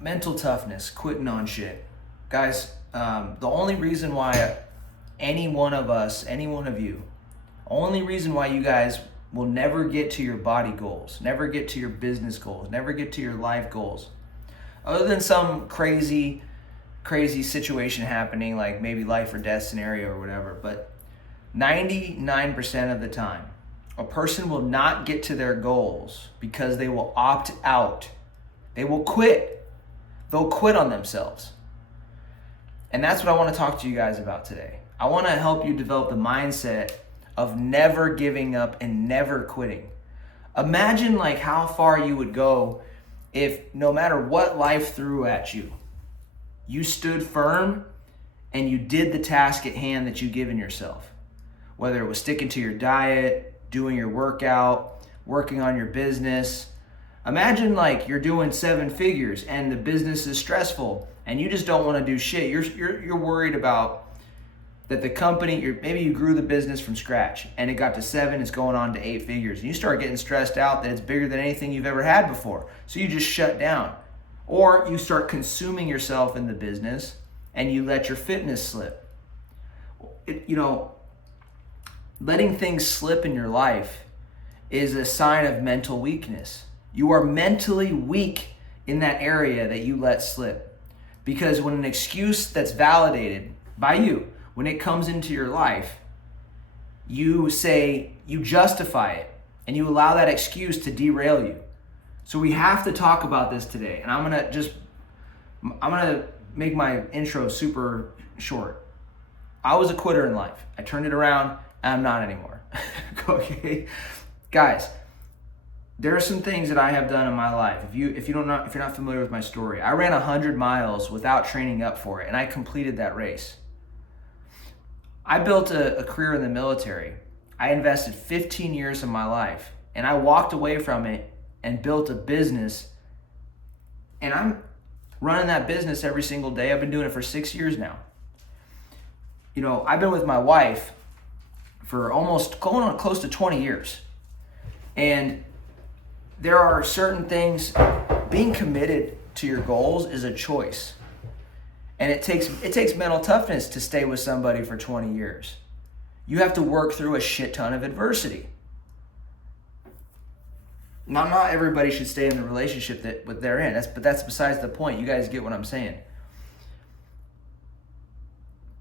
Mental toughness, quitting on shit. Guys, the only reason why any one of you, only reason why you guys will never get to your body goals, never get to your business goals, never get to your life goals, other than some crazy situation happening, like maybe life or death scenario or whatever, but 99% of the time, a person will not get to their goals because they will opt out. They will quit. They'll quit on themselves. And that's what I want to talk to you guys about today. I want to help you develop the mindset of never giving up and never quitting. Imagine like how far you would go if no matter what life threw at you, you stood firm and you did the task at hand that you've given yourself. Whether it was sticking to your diet, doing your workout, working on your business. Imagine like you're doing 7 figures and the business is stressful and you just don't want to do shit. You're worried about that the company, maybe you grew the business from scratch and it got to 7, it's going on to 8 figures. And you start getting stressed out that it's bigger than anything you've ever had before. So you just shut down. Or you start consuming yourself in the business and you let your fitness slip. Letting things slip in your life is a sign of mental weakness. You are mentally weak in that area that you let slip. Because when an excuse that's validated by you, when it comes into your life, you justify it, and you allow that excuse to derail you. So we have to talk about this today, and I'm gonna make my intro super short. I was a quitter in life. I turned it around, and I'm not anymore. Okay, guys. There are some things that I have done in my life. If you're not familiar with my story, I ran 100 miles without training up for it, and I completed that race. I built a career in the military. I invested 15 years of my life, and I walked away from it and built a business, and I'm running that business every single day. I've been doing it for 6 years now. I've been with my wife for almost going on close to 20 years, and there are certain things. Being committed to your goals is a choice. And it takes mental toughness to stay with somebody for 20 years. You have to work through a shit ton of adversity. Now, not everybody should stay in the relationship that they're in. But that's besides the point. You guys get what I'm saying.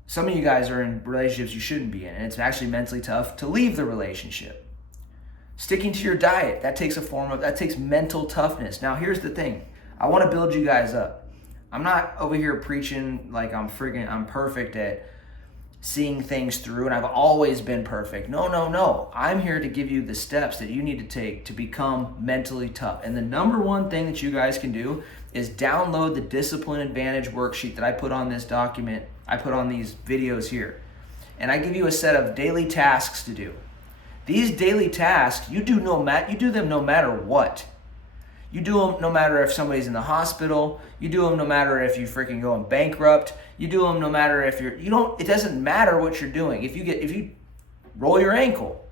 Some of you guys are in relationships you shouldn't be in, and it's actually mentally tough to leave the relationship. Sticking to your diet, that takes mental toughness. Now, here's the thing. I want to build you guys up. I'm not over here preaching like I'm perfect at seeing things through and I've always been perfect. No. I'm here to give you the steps that you need to take to become mentally tough. And the number one thing that you guys can do is download the Discipline Advantage worksheet that I put on this document. I put on these videos here. And I give you a set of daily tasks to do. These daily tasks, you do them no matter what. You do them no matter if somebody's in the hospital. You do them no matter if you freaking going bankrupt. You do them no matter if it doesn't matter what you're doing. If you roll your ankle,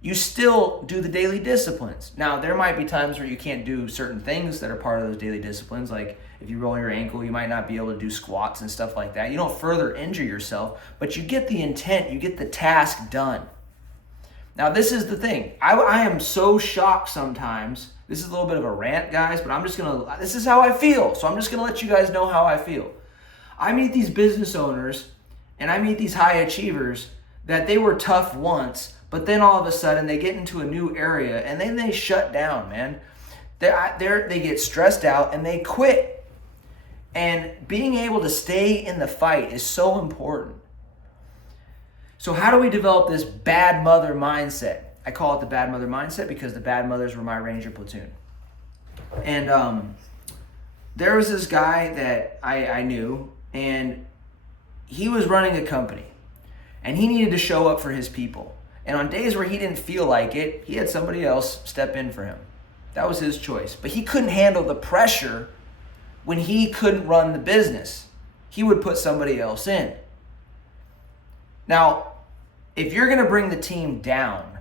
you still do the daily disciplines. Now, there might be times where you can't do certain things that are part of those daily disciplines. Like if you roll your ankle, you might not be able to do squats and stuff like that. You don't further injure yourself, but you get the intent, you get the task done. Now, this is the thing. I am so shocked sometimes. This is a little bit of a rant, guys, but this is how I feel. So I'm just going to let you guys know how I feel. I meet these business owners and I meet these high achievers that they were tough once, but then all of a sudden they get into a new area and then they shut down, man. They get stressed out and they quit. And being able to stay in the fight is so important. So how do we develop this bad mother mindset? I call it the bad mother mindset because the bad mothers were my Ranger platoon. And there was this guy that I knew, and he was running a company, and he needed to show up for his people. And on days where he didn't feel like it, he had somebody else step in for him. That was his choice. But he couldn't handle the pressure when he couldn't run the business. He would put somebody else in. Now, if you're going to bring the team down,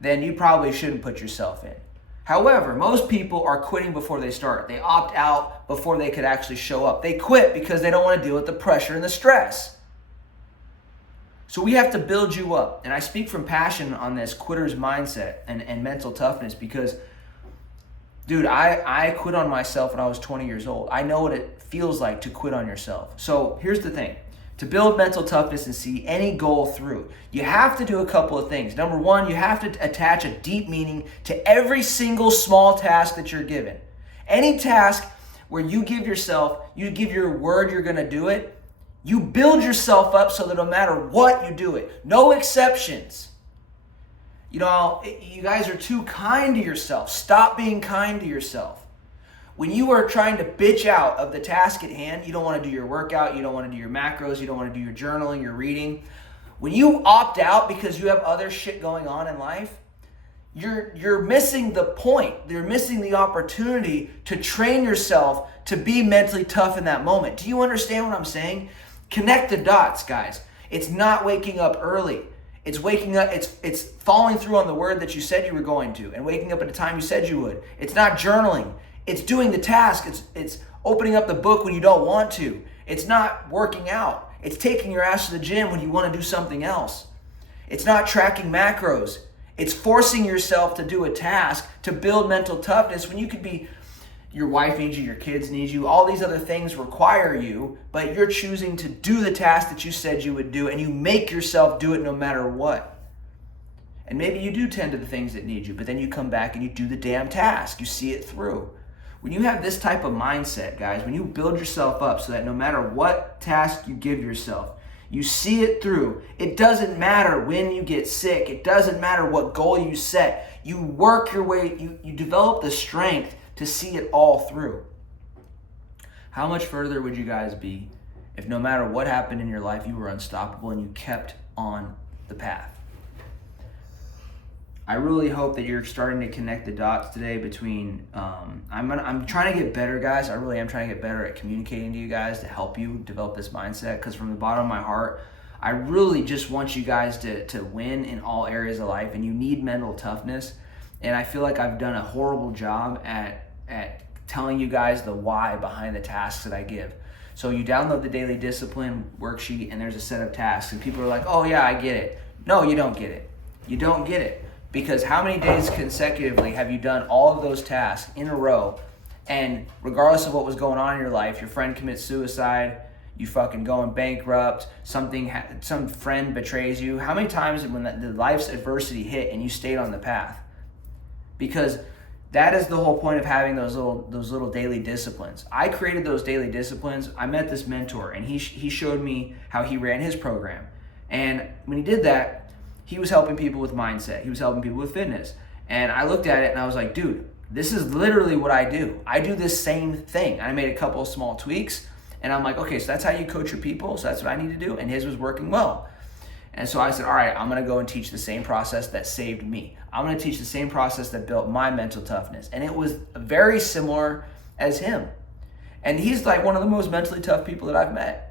then you probably shouldn't put yourself in. However, most people are quitting before they start. They opt out before they could actually show up. They quit because they don't want to deal with the pressure and the stress. So we have to build you up. And I speak from passion on this quitter's mindset and mental toughness because, dude, I quit on myself when I was 20 years old. I know what it feels like to quit on yourself. So here's the thing. To build mental toughness and see any goal through, you have to do a couple of things. Number one, you have to attach a deep meaning to every single small task that you're given. Any task where you give your word you're going to do it, you build yourself up so that no matter what, you do it. No exceptions. You know, you guys are too kind to yourself. Stop being kind to yourself. When you are trying to bitch out of the task at hand, you don't want to do your workout, you don't want to do your macros, you don't want to do your journaling, your reading. When you opt out because you have other shit going on in life, you're missing the point. You're missing the opportunity to train yourself to be mentally tough in that moment. Do you understand what I'm saying? Connect the dots, guys. It's not waking up early. It's waking up, it's following through on the word that you said you were going to and waking up at the time you said you would. It's not journaling. It's doing the task. It's opening up the book when you don't want to. It's not working out. It's taking your ass to the gym when you want to do something else. It's not tracking macros. It's forcing yourself to do a task to build mental toughness when you could be, your wife needs you, your kids need you, all these other things require you, but you're choosing to do the task that you said you would do and you make yourself do it no matter what. And maybe you do tend to the things that need you, but then you come back and you do the damn task. You see it through. When you have this type of mindset, guys, when you build yourself up so that no matter what task you give yourself, you see it through. It doesn't matter when you get sick. It doesn't matter what goal you set. You work your way, you develop the strength to see it all through. How much further would you guys be if no matter what happened in your life, you were unstoppable and you kept on the path? I really hope that you're starting to connect the dots today between, I'm trying to get better, guys. I really am trying to get better at communicating to you guys to help you develop this mindset, because from the bottom of my heart, I really just want you guys to win in all areas of life, and you need mental toughness. And I feel like I've done a horrible job at telling you guys the why behind the tasks that I give. So you download the daily discipline worksheet and there's a set of tasks and people are like, oh yeah, I get it. No, you don't get it. You don't get it. Because how many days consecutively have you done all of those tasks in a row, and regardless of what was going on in your life, your friend commits suicide, you fucking going bankrupt, some friend betrays you. How many times when the life's adversity hit and you stayed on the path? Because that is the whole point of having those little daily disciplines. I created those daily disciplines. I met this mentor and he showed me how he ran his program. And when he did that, he was helping people with mindset. He was helping people with fitness. And I looked at it and I was like, dude, this is literally what I do. I do this same thing. I made a couple of small tweaks and I'm like, okay, so that's how you coach your people. So that's what I need to do. And his was working well. And so I said, all right, I'm going to go and teach the same process that saved me. I'm going to teach the same process that built my mental toughness. And it was very similar as him. And he's like one of the most mentally tough people that I've met.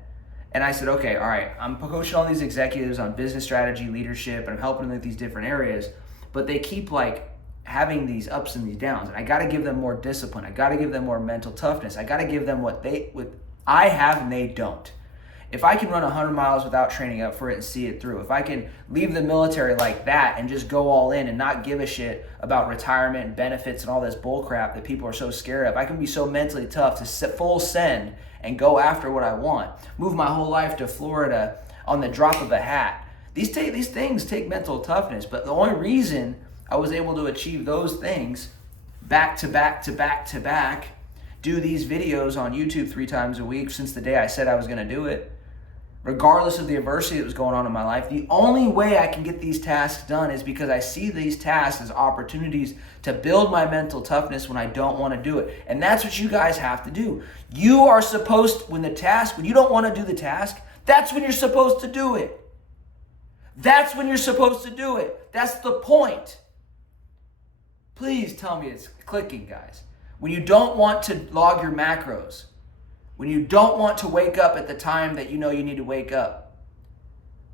And I said, okay, all right, I'm coaching all these executives on business strategy, leadership, and I'm helping them with these different areas, but they keep like having these ups and these downs. And I got to give them more discipline. I got to give them more mental toughness. I got to give them what I have and they don't. If I can run 100 miles without training up for it and see it through, if I can leave the military like that and just go all in and not give a shit about retirement and benefits and all this bull crap that people are so scared of, I can be so mentally tough to full send and go after what I want. Move my whole life to Florida on the drop of a hat. These things take mental toughness, but the only reason I was able to achieve those things back to back to back to back, do these videos on YouTube 3 times a week since the day I said I was going to do it, regardless of the adversity that was going on in my life, the only way I can get these tasks done is because I see these tasks as opportunities to build my mental toughness when I don't want to do it. And that's what you guys have to do. You are supposed, when you don't want to do the task, that's when you're supposed to do it. That's when you're supposed to do it. That's the point. Please tell me it's clicking, guys. When you don't want to log your macros, when you don't want to wake up at the time that you know you need to wake up,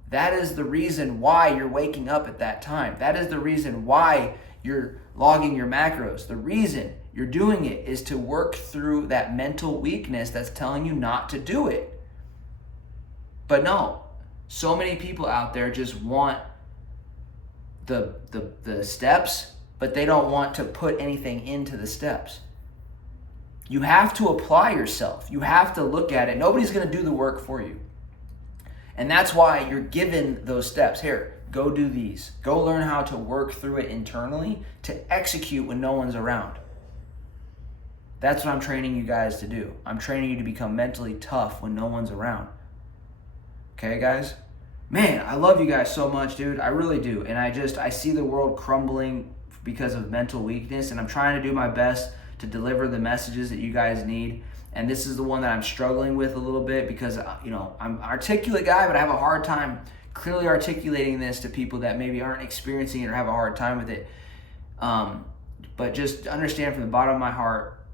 that is the reason why you're waking up at that time. That is the reason why you're logging your macros. The reason you're doing it is to work through that mental weakness that's telling you not to do it. But no, so many people out there just want the steps, but they don't want to put anything into the steps. You have to apply yourself. You have to look at it. Nobody's going to do the work for you. And that's why you're given those steps. Here, go do these. Go learn how to work through it internally to execute when no one's around. That's what I'm training you guys to do. I'm training you to become mentally tough when no one's around. Okay, guys? Man, I love you guys so much, dude. I really do. And I see the world crumbling because of mental weakness, and I'm trying to do my best to deliver the messages that you guys need. And this is the one that I'm struggling with a little bit because, I'm an articulate guy, but I have a hard time clearly articulating this to people that maybe aren't experiencing it or have a hard time with it. But just understand from the bottom of my heart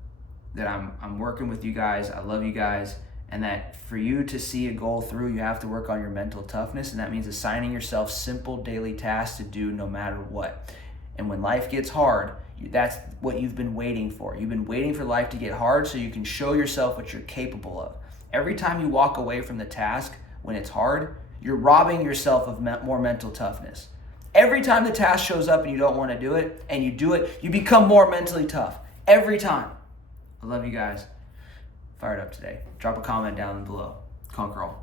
that I'm working with you guys. I love you guys. And that for you to see a goal through, you have to work on your mental toughness. And that means assigning yourself simple daily tasks to do no matter what. And when life gets hard, that's what you've been waiting for. You've been waiting for life to get hard so you can show yourself what you're capable of. Every time you walk away from the task when it's hard, you're robbing yourself of more mental toughness. Every time the task shows up and you don't want to do it, and you do it, you become more mentally tough. Every time. I love you guys. Fired up today. Drop a comment down below. Conquer all.